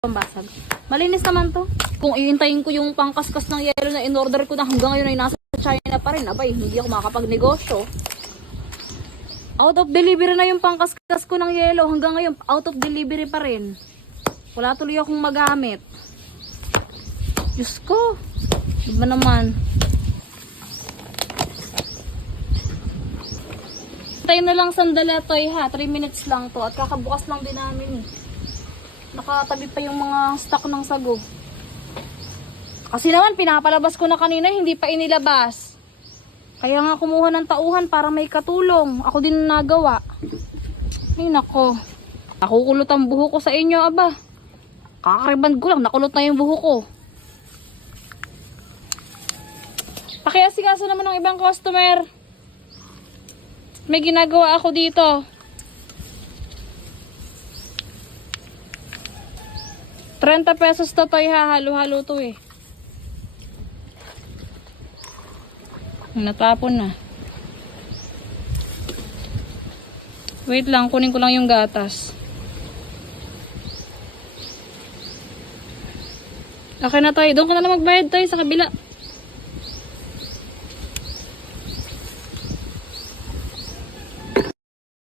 pambasag. Malinis naman to. Kung iintayin ko yung pangkaskas ng yelo na in-order ko na hanggang ngayon ay nasa China pa rin, abay, hindi ako makakapag-negosyo. Out of delivery na yung pangkaskas ko ng yelo. Hanggang ngayon, out of delivery pa rin. Wala tuloy akong magamit. Diyos ko. Diba naman? Tayo na lang sandali to ha. 3 minutes lang to. At kakabukas lang din namin eh. Nakatabi pa yung mga stock ng sago. Kasi naman, pinapalabas ko na kanina, hindi pa inilabas. Kaya nga kumuha ng tauhan para may katulong. Ako din nagawa. Ay nako. Nakukulot ang buho ko sa inyo, aba. Kakariband ko lang, nakulot na yung buho ko. Pakiasikaso naman ng ibang customer. May ginagawa ako dito. 30 pesos to toy ha, halo-halo to eh. Natapon na. Wait lang, kunin ko lang yung gatas. Okay na tayo. Doon ka na lang magbayad tayo sa kabila.